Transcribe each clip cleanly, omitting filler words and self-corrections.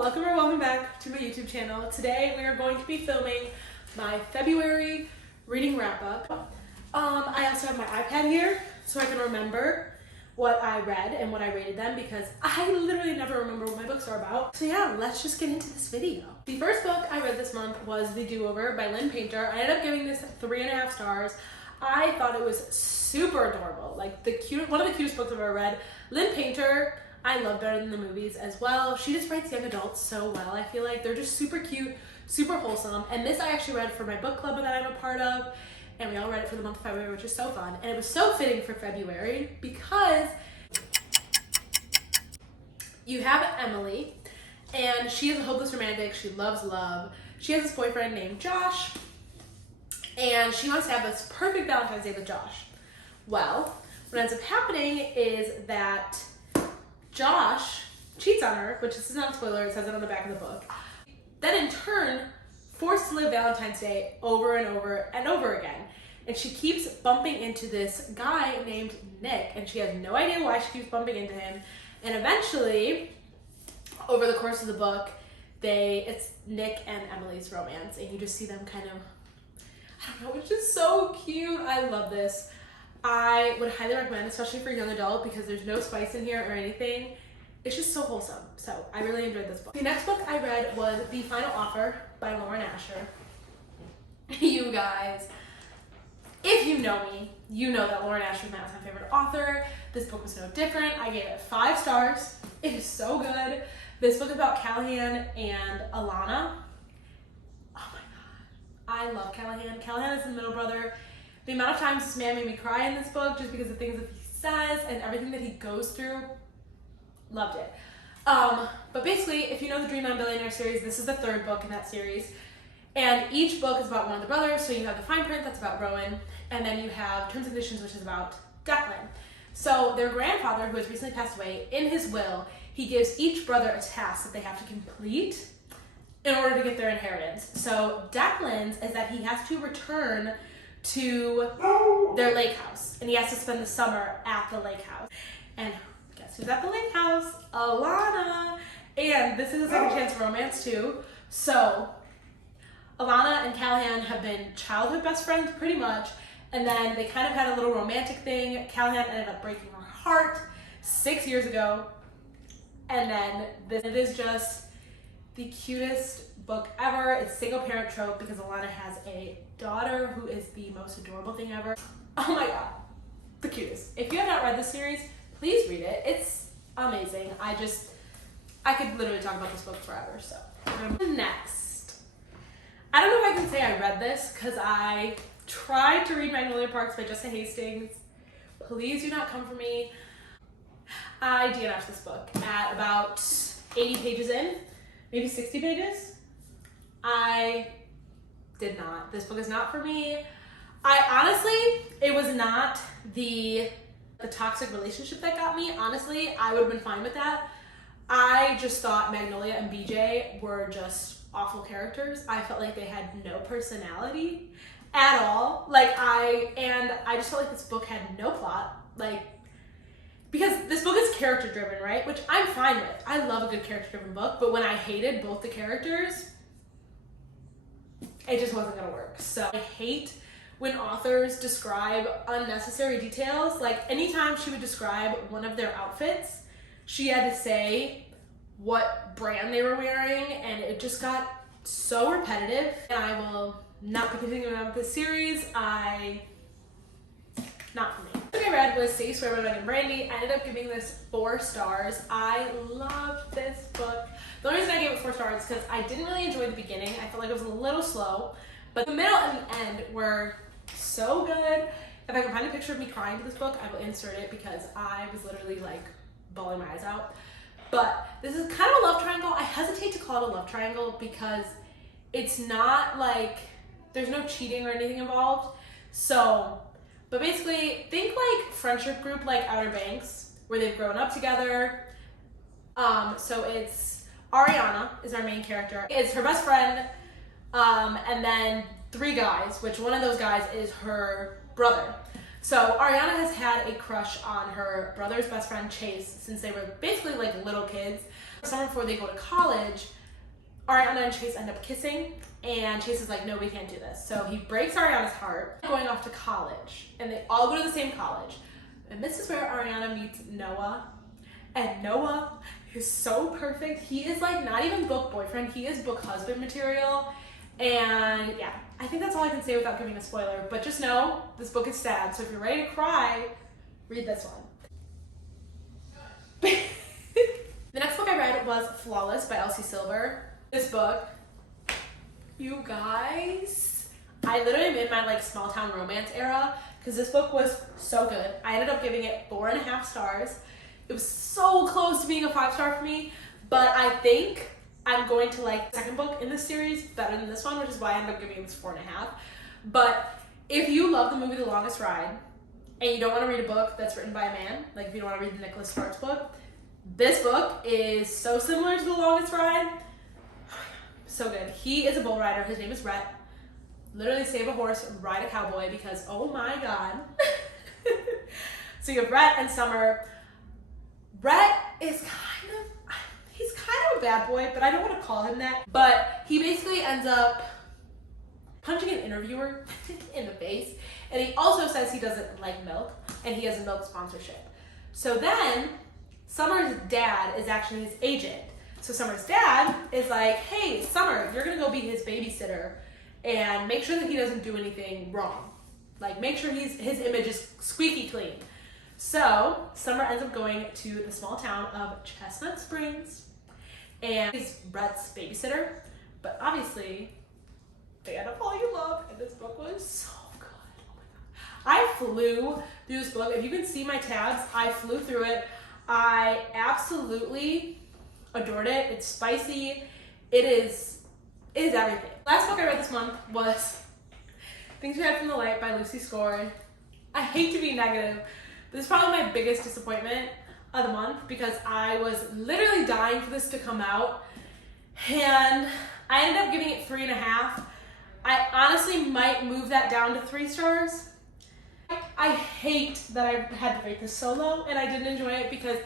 welcome back to my YouTube channel. Today we are going to be filming my February reading wrap-up. I also have my iPad here so I can remember what I read and what I rated them because I literally never remember what my books are about. So yeah, let's just get into this video. The first book I read this month was The Do-Over by Lynn Painter. I ended up giving this 3.5 stars. I thought it was super adorable, like one of the cutest books I've ever read. Lynn Painter, I love better than the movies as well. She just writes young adults so well. I feel like they're just super cute, super wholesome. And this I actually read for my book club that I'm a part of, and we all read it for the month of February, which is so fun. And it was so fitting for February because you have Emily, and she is a hopeless romantic. She loves love. She has this boyfriend named Josh, and she wants to have this perfect Valentine's Day with Josh. Well, what ends up happening is that Josh cheats on her, which this is not a spoiler, it says it on the back of the book. Then in turn, forced to live Valentine's Day over and over and over again. And she keeps bumping into this guy named Nick, and she has no idea why she keeps bumping into him. And eventually, over the course of the book, it's Nick and Emily's romance, and you just see them kind of, I don't know, it's just so cute. I love this. I would highly recommend, especially for young adult, because there's no spice in here or anything. It's just so wholesome. So I really enjoyed this book. The next book I read was The Final Offer by Lauren Asher. You guys, if you know me, you know that Lauren Asher is my all-time favorite author. This book was no different. I gave it 5 stars. It is so good. This book is about Callahan and Alana. Oh my god. I love Callahan. Callahan is the middle brother. The amount of times this man made me cry in this book just because of things that he says and everything that he goes through. Loved it. But basically, if you know the Dream on Billionaire series, this is the 3rd book in that series. And each book is about one of the brothers. So you have the fine print, that's about Rowan. And then you have Terms and Conditions, which is about Declan. So their grandfather, who has recently passed away, in his will, he gives each brother a task that they have to complete in order to get their inheritance. So Declan's is that he has to return to their lake house, and he has to spend the summer at the lake house. And guess who's at the lake house? Alana. And this is a second chance romance too. So Alana and Callahan have been childhood best friends pretty much, and then they kind of had a little romantic thing. Callahan ended up breaking her heart 6 years ago, and then it is just the cutest book ever. It's single parent trope because Alana has a daughter who is the most adorable thing ever. Oh my god, the cutest. If you have not read this series, please read it. It's amazing. I could literally talk about this book forever. So next, I don't know if I can say I read this because I tried to read Magnolia Parks by Jessica Hastings. Please do not come for me. I DNF'd this book at about 80 pages in, maybe 60 pages. I did not. This book is not for me. It was not the toxic relationship that got me. Honestly, I would have been fine with that. I just thought Magnolia and BJ were just awful characters. I felt like they had no personality at all. I just felt like this book had no plot. Because this book is character driven, right? Which I'm fine with. I love a good character driven book, but when I hated both the characters, it just wasn't gonna work. So I hate when authors describe unnecessary details. Like anytime she would describe one of their outfits, she had to say what brand they were wearing, and it just got so repetitive. And I will not be continuing on with this series. Not for me. The book I read was Sadie Square by Megan Brandy. I ended up giving this 4 stars. I loved this book. The only reason I gave it 4 stars is because I didn't really enjoy the beginning. I felt like it was a little slow, but the middle and the end were so good. If I can find a picture of me crying to this book, I will insert it because I was literally bawling my eyes out. But this is kind of a love triangle. I hesitate to call it a love triangle because it's not there's no cheating or anything involved. But basically, think friendship group like Outer Banks, where they've grown up together. So it's Ariana is our main character. It's her best friend, and then 3 guys, which one of those guys is her brother. So Ariana has had a crush on her brother's best friend Chase since they were basically like little kids. Summer before they go to college, Ariana and Chase end up kissing, and Chase is like, no, we can't do this. So he breaks Ariana's heart, going off to college, and they all go to the same college. And this is where Ariana meets Noah, and Noah is so perfect. He is like not even book boyfriend, he is book husband material. And yeah, I think that's all I can say without giving a spoiler, but just know this book is sad, so if you're ready to cry, read this one. The next book I read was Flawless by Elsie Silver. This book, you guys, I literally am in my like small town romance era because this book was so good. I ended up giving it 4.5 stars. It was so close to being a 5-star for me, but I think I'm going to like the second book in this series better than this one, which is why I ended up giving it this 4.5. But if you love the movie The Longest Ride and you don't want to read a book that's written by a man, like if you don't want to read the Nicholas Sparks book, this book is so similar to The Longest Ride. So good. He is a bull rider. His name is Rhett. Literally save a horse, ride a cowboy, because oh my god. So you have Rhett and Summer. Rhett is he's kind of a bad boy, but I don't want to call him that. But he basically ends up punching an interviewer in the face. And he also says he doesn't like milk, and he has a milk sponsorship. So then Summer's dad is actually his agent. So Summer's dad is like, hey, Summer, you're gonna go be his babysitter and make sure that he doesn't do anything wrong. Like make sure his image is squeaky clean. So Summer ends up going to the small town of Chestnut Springs, and he's Rhett's babysitter. But obviously, they end up falling in love, and this book was so good. Oh my god. I flew through this book. If you can see my tabs, I flew through it. I absolutely adored it. It's spicy. It is everything. Last book I read this month was Things We Hide from the Light by Lucy Score. I hate to be negative. This is probably my biggest disappointment of the month because I was literally dying for this to come out, and I ended up giving it 3.5. I honestly might move that down to 3 stars. I hate that I had to rate this so low, and I didn't enjoy it because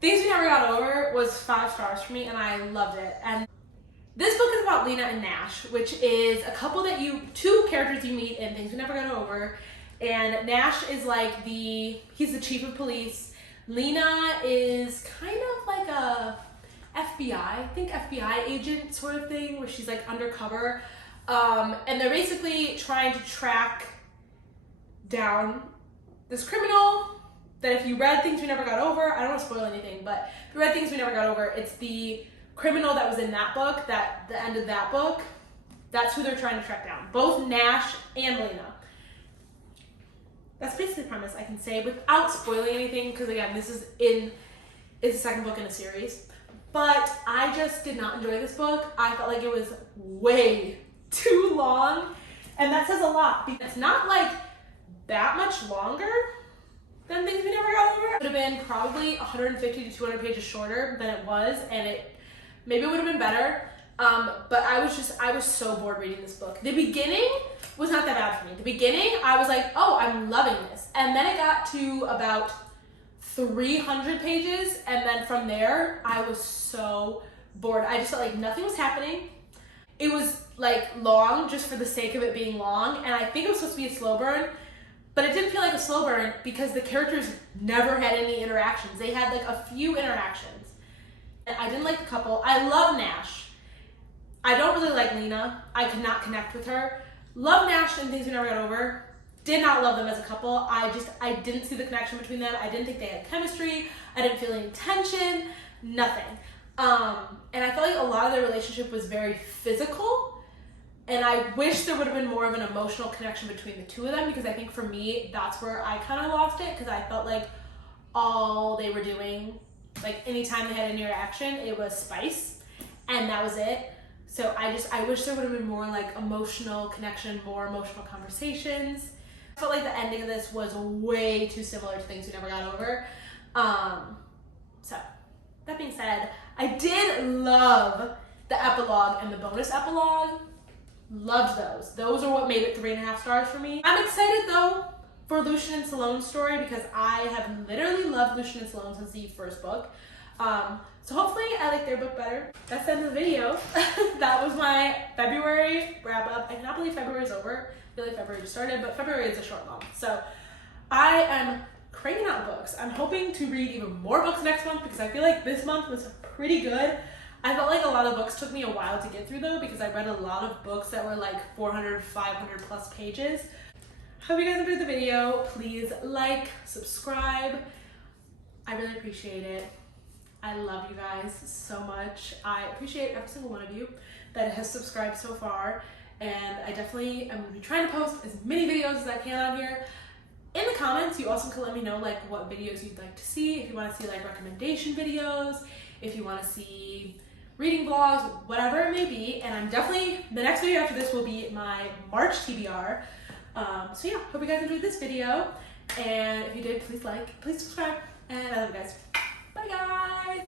Things We Never Got Over was 5 stars for me, and I loved it. And this book is about Lena and Nash, which is a couple that two characters you meet in Things We Never Got Over. And Nash is like he's the chief of police. Lena is kind of like a FBI agent sort of thing, where she's like undercover. And they're basically trying to track down this criminal that if you read Things We Never Got Over, I don't want to spoil anything, but if you read Things We Never Got Over, it's the criminal that was in that book, that the end of that book, that's who they're trying to track down. Both Nash and Lena. That's basically the premise I can say without spoiling anything, because again, this is the second book in a series. But I just did not enjoy this book. I felt like it was way too long, and that says a lot because it's not like that much longer than Things We Never Got Over. It would have been probably 150 to 200 pages shorter than it was, and maybe it would have been better. But I was so bored reading this book. The beginning was not that bad for me. The beginning, I was like, oh, I'm loving this. And then it got to about 300 pages, and then from there, I was so bored. I just felt like nothing was happening. It was like long just for the sake of it being long, and I think it was supposed to be a slow burn, but it didn't feel like a slow burn because the characters never had any interactions. They had like a few interactions. And I didn't like the couple. I love Nash. I don't really like Lena. I could not connect with her. Love Nash and Things We Never Got Over. Did not love them as a couple. I didn't see the connection between them. I didn't think they had chemistry. I didn't feel any tension. Nothing. And I felt like a lot of their relationship was very physical. And I wish there would have been more of an emotional connection between the two of them, because I think for me, that's where I kind of lost it, because I felt like all they were doing, like anytime they had an interaction, it was spice, and that was it. So I wish there would have been more like emotional connection, more emotional conversations. I felt like the ending of this was way too similar to Things We Never Got Over. So that being said, I did love the epilogue and the bonus epilogue. Loved those. Those are what made it 3.5 stars for me. I'm excited though for Lucian and Salone's story because I have literally loved Lucian and Salone since the first book. So hopefully I like their book better. That's the end of the video. That was my February wrap up. I cannot believe February is over. I feel like February just started, but February is a short month. So I am cranking out books. I'm hoping to read even more books next month because I feel like this month was pretty good. I felt like a lot of books took me a while to get through though because I read a lot of books that were like 400, 500 plus pages. Hope you guys enjoyed the video. Please like, subscribe. I really appreciate it. I love you guys so much. I appreciate every single one of you that has subscribed so far. And I definitely am going to be trying to post as many videos as I can on here. In the comments, you also can let me know like what videos you'd like to see. If you want to see like recommendation videos, if you want to see reading vlogs, whatever it may be. And I'm definitely, the next video after this will be my March TBR. So yeah, hope you guys enjoyed this video. And if you did, please like, please subscribe. And I love you guys.